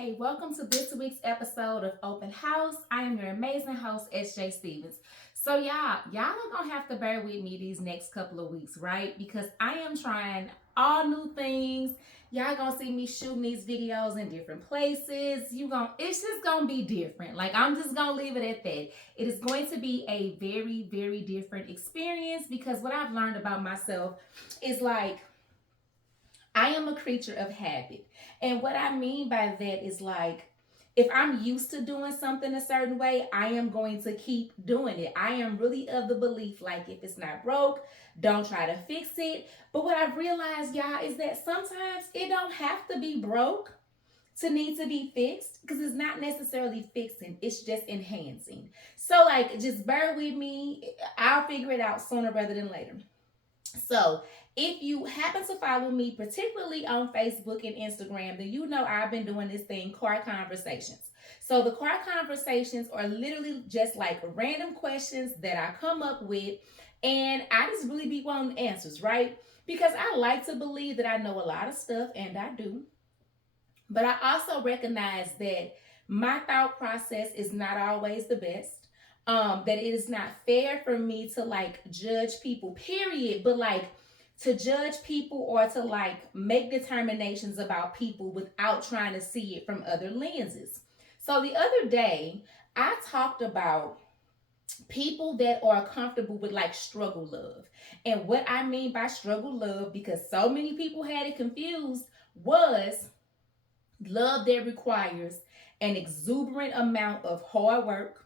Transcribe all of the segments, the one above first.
Hey, welcome to this week's episode of Open House. I am your amazing host, SJ Stevens. So y'all are gonna have to bear with me these next couple of weeks, right? Because I am trying all new things. Y'all gonna see me shooting these videos in different places. It's just gonna be different. Like, I'm just gonna leave it at that. It is going to be a very, very different experience because what I've learned about myself is like I am a creature of habit. And what I mean by that is like, if I'm used to doing something a certain way, I am going to keep doing it. I am really of the belief like, if it's not broke, don't try to fix it. But what I've realized, y'all, is that sometimes it don't have to be broke to need to be fixed because it's not necessarily fixing, it's just enhancing. So, like, just bear with me. I'll figure it out sooner rather than later. So, if you happen to follow me, particularly on Facebook and Instagram, then you know I've been doing this thing, car conversations. So, the car conversations are literally just like random questions that I come up with, and I just really be wanting answers, right? Because I like to believe that I know a lot of stuff, and I do. But I also recognize that my thought process is not always the best. That it is not fair for me to like judge people, period. But like to judge people or to like make determinations about people without trying to see it from other lenses. So the other day, I talked about people that are comfortable with like struggle love. And what I mean by struggle love, because so many people had it confused, was love that requires an exuberant amount of hard work,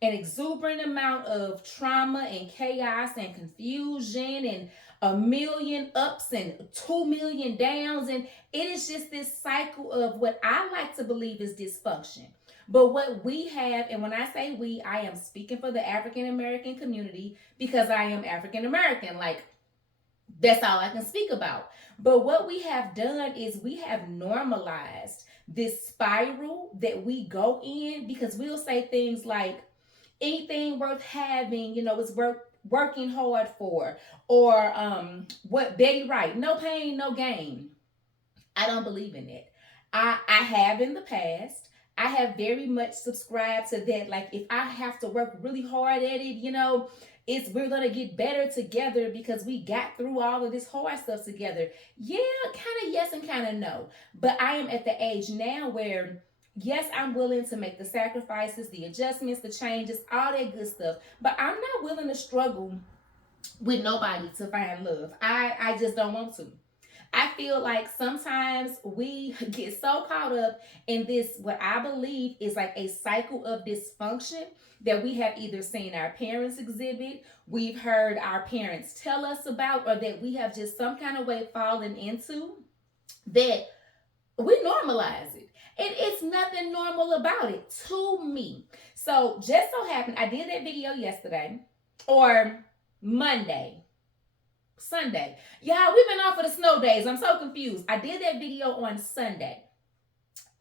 an exuberant amount of trauma and chaos and confusion and a million ups and 2 million downs. And it is just this cycle of what I like to believe is dysfunction. But what we have, and when I say we, I am speaking for the African American community because I am African American. Like, that's all I can speak about. But what we have done is we have normalized this spiral that we go in because we'll say things like, anything worth having, is worth working hard for, or what Betty Wright, no pain, no gain. I don't believe in that. I have in the past. I have very much subscribed to that. Like, if I have to work really hard at it, it's we're gonna get better together because we got through all of this hard stuff together. Yeah, kind of yes and kind of no. But I am at the age now where yes, I'm willing to make the sacrifices, the adjustments, the changes, all that good stuff. But I'm not willing to struggle with nobody to find love. I just don't want to. I feel like sometimes we get so caught up in this, what I believe is like a cycle of dysfunction that we have either seen our parents exhibit, we've heard our parents tell us about, or that we have just some kind of way fallen into, that we normalize it. And it's nothing normal about it to me. So just so happened, I did that video yesterday or Monday. Sunday. Yeah, we've been off of the snow days. I'm so confused. I did that video on Sunday.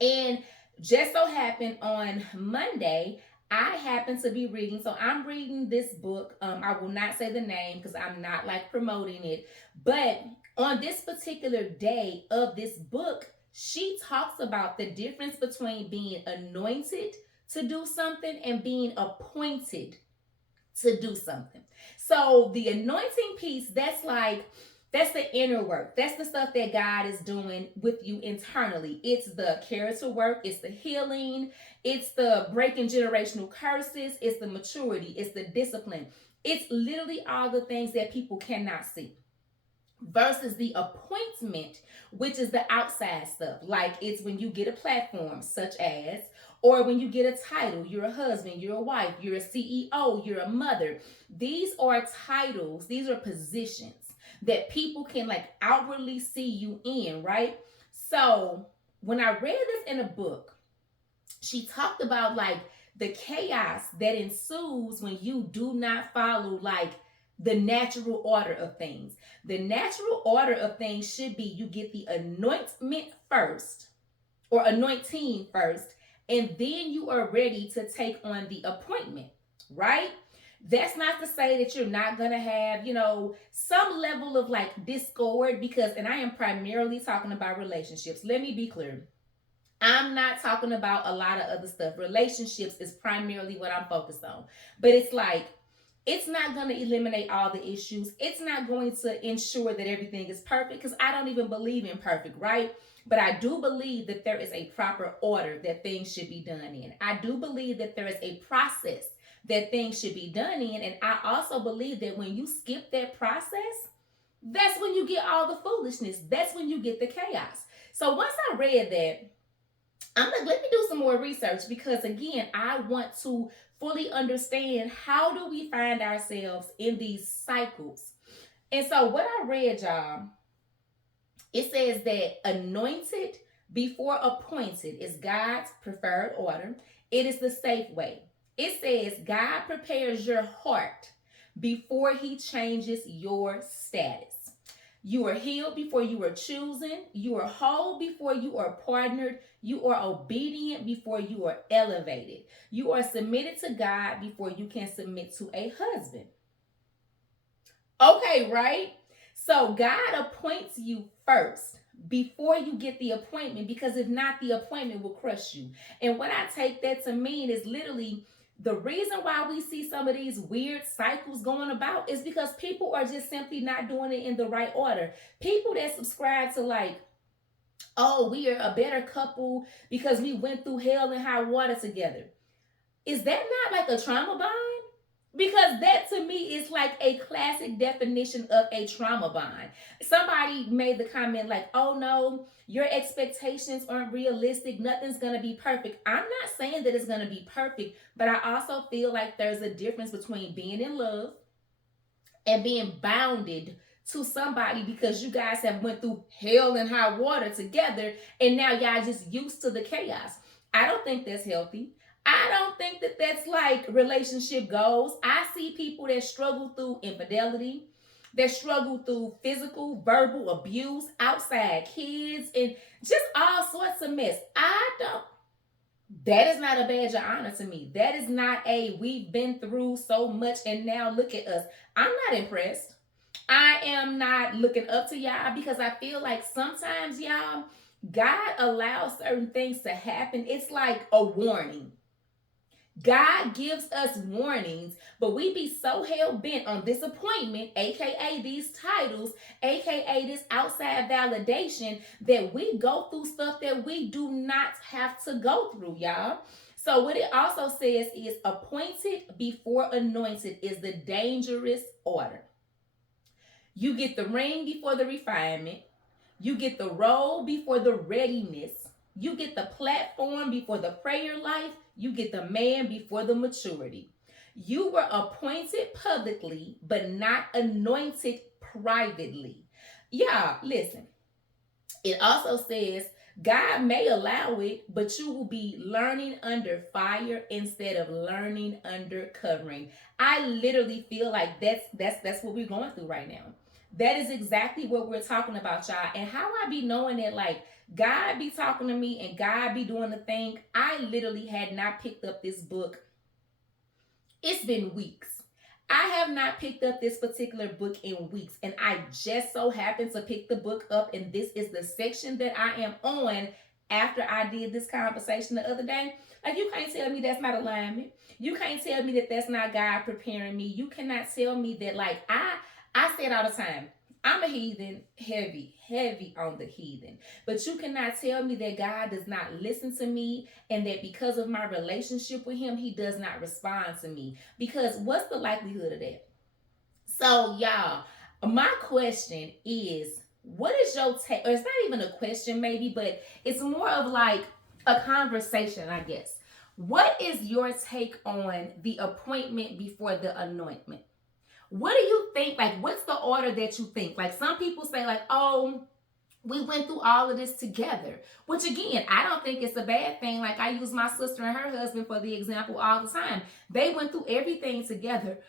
And just so happened on Monday, I happen to be reading. So I'm reading this book. I will not say the name because I'm not like promoting it. But on this particular day of this book, she talks about the difference between being anointed to do something and being appointed to do something. So the anointing piece, that's the inner work. That's the stuff that God is doing with you internally. It's the character work, it's the healing, it's the breaking generational curses, it's the maturity, it's the discipline. It's literally all the things that people cannot see. Versus the appointment, which is the outside stuff. Like, it's when you get a platform, such as, or when you get a title, you're a husband, you're a wife, you're a CEO, you're a mother. These are titles, these are positions that people can like outwardly see you in, right? So when I read this in a book, she talked about like the chaos that ensues when you do not follow like the natural order of things. The natural order of things should be you get the anointment first, or anointing first, and then you are ready to take on the appointment, right? That's not to say that you're not going to have, some level of like discord, because, and I am primarily talking about relationships. Let me be clear. I'm not talking about a lot of other stuff. Relationships is primarily what I'm focused on. But it's like, it's not going to eliminate all the issues. It's not going to ensure that everything is perfect because I don't even believe in perfect, right? But I do believe that there is a proper order that things should be done in. I do believe that there is a process that things should be done in. And I also believe that when you skip that process, that's when you get all the foolishness. That's when you get the chaos. So once I read that, I'm like, let me do some more research because again, I want to fully understand how do we find ourselves in these cycles. And so what I read, y'all, it says that anointed before appointed is God's preferred order. It is the safe way. It says God prepares your heart before he changes your status. You are healed before you are chosen. You are whole before you are partnered. You are obedient before you are elevated. You are submitted to God before you can submit to a husband. Okay, right? So God appoints you first before you get the appointment, because if not, the appointment will crush you. And what I take that to mean is literally the reason why we see some of these weird cycles going about is because people are just simply not doing it in the right order. People that subscribe to like, oh, we are a better couple because we went through hell and high water together. Is that not like a trauma bond? Because that to me is like a classic definition of a trauma bond. Somebody made the comment like, oh no, your expectations aren't realistic. Nothing's going to be perfect. I'm not saying that it's going to be perfect, but I also feel like there's a difference between being in love and being bounded to somebody because you guys have went through hell and high water together and now y'all just used to the chaos. I don't think that's healthy. I don't think that that's like relationship goals. I see people that struggle through infidelity, that struggle through physical, verbal abuse, outside kids, and just all sorts of mess. I don't. That is not a badge of honor to me. That is not a we've been through so much and now look at us. I'm not impressed. I am not looking up to y'all because I feel like sometimes y'all, God allows certain things to happen. It's like a warning. God gives us warnings, but we be so hell bent on disappointment, aka these titles, aka this outside validation, that we go through stuff that we do not have to go through, y'all. So what it also says is appointed before anointed is the dangerous order. You get the ring before the refinement. You get the role before the readiness. You get the platform before the prayer life. You get the man before the maturity. You were appointed publicly, but not anointed privately. Yeah, listen. It also says God may allow it, but you will be learning under fire instead of learning under covering. I literally feel like that's what we're going through right now. That is exactly what we're talking about, y'all. And how I be knowing that, like, God be talking to me and God be doing the thing. I literally had not picked up this book. It's been weeks. I have not picked up this particular book in weeks. And I just so happened to pick the book up. And this is the section that I am on after I did this conversation the other day. Like, you can't tell me that's not alignment. You can't tell me that that's not God preparing me. You cannot tell me that, like, I say it all the time. I'm a heathen, heavy on the heathen. But you cannot tell me that God does not listen to me and that because of my relationship with him, he does not respond to me. Because what's the likelihood of that? So, y'all, my question is, what is your take? Or it's not even a question maybe, but it's more of like a conversation, I guess. What is your take on the appointment before the anointment? What do you think? Like, what's the order that you think? Like, some people say, like, oh, we went through all of this together. Which, again, I don't think it's a bad thing. Like, I use my sister and her husband for the example all the time. They went through everything together.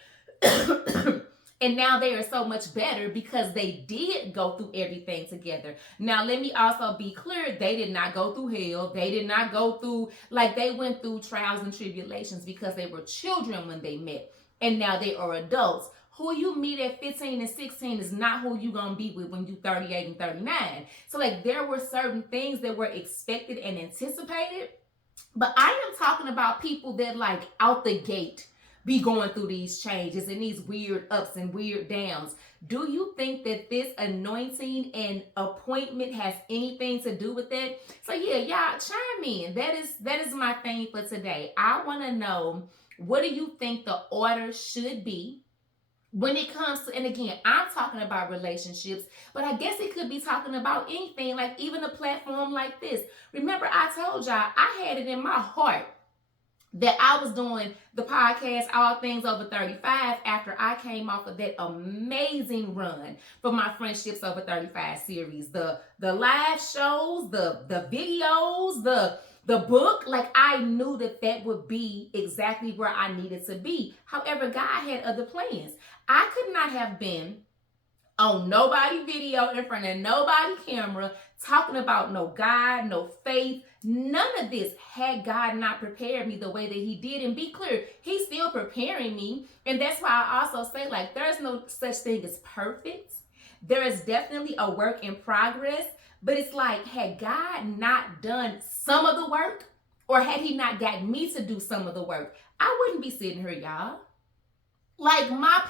And now they are so much better because they did go through everything together. Now, let me also be clear. They did not go through hell. They did not go through, like, they went through trials and tribulations because they were children when they met. And now they are adults who you meet at 15 and 16 is not who you gonna be with when you 38 and 39. So like there were certain things that were expected and anticipated, but I am talking about people that like out the gate be going through these changes and these weird ups and weird downs. Do you think that this anointing and appointment has anything to do with that? So yeah, y'all chime in. That is my thing for today. I want to know, what do you think the order should be when it comes to, and again, I'm talking about relationships, but I guess it could be talking about anything, like even a platform like this. Remember, I told y'all I had it in my heart that I was doing the podcast All Things Over 35 after I came off of that amazing run for my Friendships Over 35 series. The live shows, the videos, the book, like I knew that would be exactly where I needed to be. However, God had other plans. I could not have been on nobody video in front of nobody camera talking about no God, no faith, none of this had God not prepared me the way that he did. And be clear, he's still preparing me. And that's why I also say, like, there's no such thing as perfect. There is definitely a work in progress, but it's like, had God not done some of the work, or had he not gotten me to do some of the work, I wouldn't be sitting here, y'all. Like my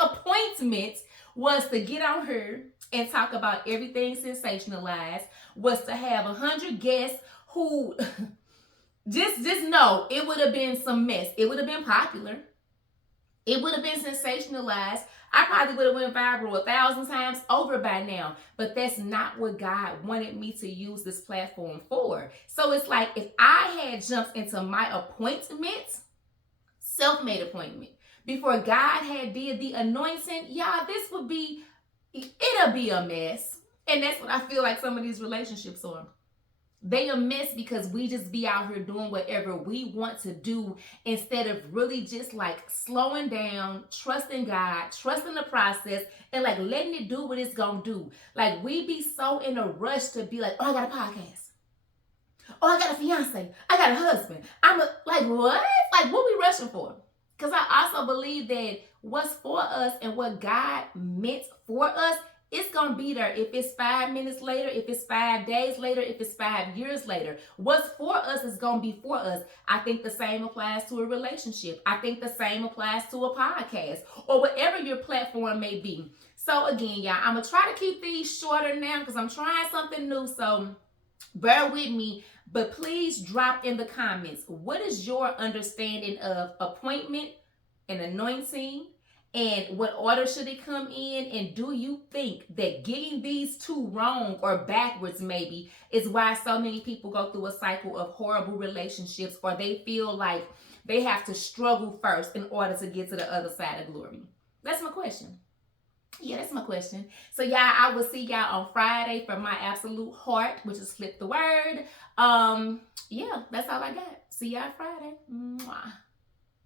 appointment was to get on here and talk about everything sensationalized, was to have 100 guests who just know it would have been some mess. It would have been popular. It would have been sensationalized. I probably would have went viral 1,000 times over by now, but that's not what God wanted me to use this platform for. So it's like, if I had jumped into my appointment, self-made appointment, before God had did the anointing, y'all, it'll be a mess. And that's what I feel like some of these relationships are. They a mess because we just be out here doing whatever we want to do instead of really just like slowing down, trusting God, trusting the process, and like letting it do what it's gonna do. Like we be so in a rush to be like, oh, I got a podcast. Oh, I got a fiance. I got a husband. Like, what? Like, what we rushing for? Because I also believe that what's for us and what God meant for us, it's going to be there. If it's 5 minutes later, if it's 5 days later, if it's 5 years later, what's for us is going to be for us. I think the same applies to a relationship. I think the same applies to a podcast or whatever your platform may be. So again, y'all, I'm going to try to keep these shorter now because I'm trying something new. So bear with me, but please drop in the comments, what is your understanding of appointment and anointing, and what order should it come in? And do you think that getting these two wrong or backwards maybe is why so many people go through a cycle of horrible relationships, or they feel like they have to struggle first in order to get to the other side of glory? That's my question. Yeah, that's my question. So y'all, I will see y'all on Friday for my absolute heart, which is flip the word. Yeah, that's all I got. See y'all Friday. Mwah.